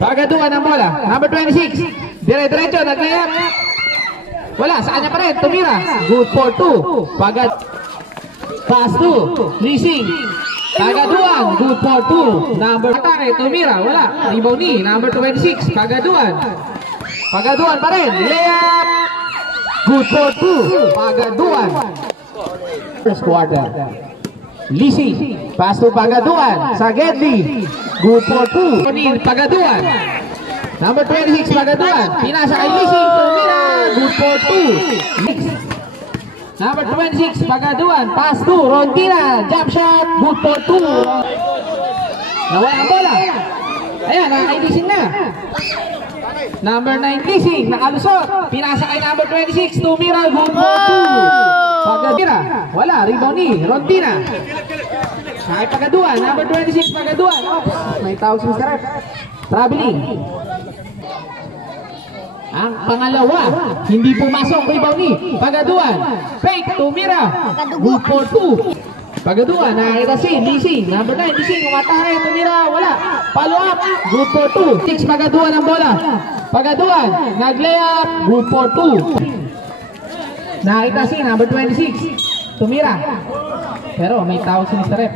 Pagaduan ang bola. Number 26. Dire-diretso, nag-layup. Wala, sa kanya pa rin. Tumira. Good for 2. Pass 2. Leasing. Pagaduan. Good for 2. Number atake. Tumira. Wala. Rebound ni. Number 26. Pagaduan. Pagaduan pa rin. Layup. Good for 2. Pagaduan. First quarter. Leasing. Pass to Pagaduan. Sa Gedli. Good for 2. Pagaduan. Number 26, Pagaduan. Pinasa kay Leasing. Tumira. Good for 2. Number 26, Pagaduan. Pass to Rontina. Jump shot. Good for 2. Nawala ang bola. Ayan, nakakay Leasing na. Number 9, Leasing. Nakalusot. Pinasa kay number 26. Tumira. Good for 2. Pagaduan. Wala. Rebound ni Rontina. Nakay Pagaduan. Number 26, Pagaduan. May tawag si Mr. Rep. Traveling. Ang pangalawa, hindi pumasok. Rebound ni Pagaduan. Fake, Tumira. Good for 2. Pagaduan, nakakita si Leasing. Number 9, Leasing. Umatake, Tumira. Wala. Follow up. Good for 2. 6, Pagaduan ang bola. Pagaduan, nag-layup. Good for 2. Nakakita si number 26. Tumira. Pero may tawag si Mr. Rep.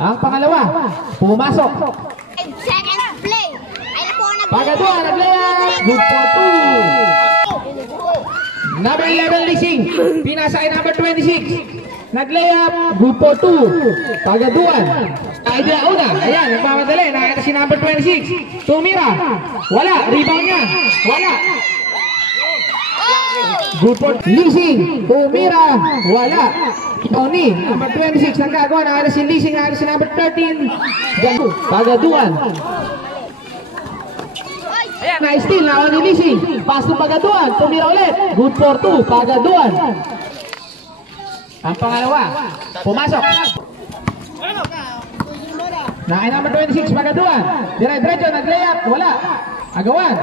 Ang pangalawa, pumasok. Second play. Pagaduan, nag-layup. Good for 2. Number 11, Leasing. Pinasa kay number 26. Nag-layup. Good for 2. Pagaduan. Idea una. Ayan, nagmamadali. Nakita si number 26. Tumira. Wala. Rebound niya. Wala. Good for Leasing. Tumira. Wala. Oni. Number 26. Nagkagawa. Nakita si Leasing. Nakita si number 13. Pagaduan. Ayan, na-steal. Nakawa ni Leasing. Pass to Pagaduan. Tumira ulit. Good for 2. Pagaduan. Ang pangalawa. Pumasok. Nakay number 26. Pagaduan. Dire-diretso. Nag-layup. Wala. Agawan.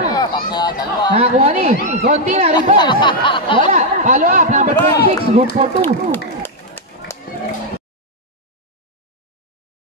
Nakakuha ni Rontina. Reverse. Wala. Follow up. Number 26. Good for 2.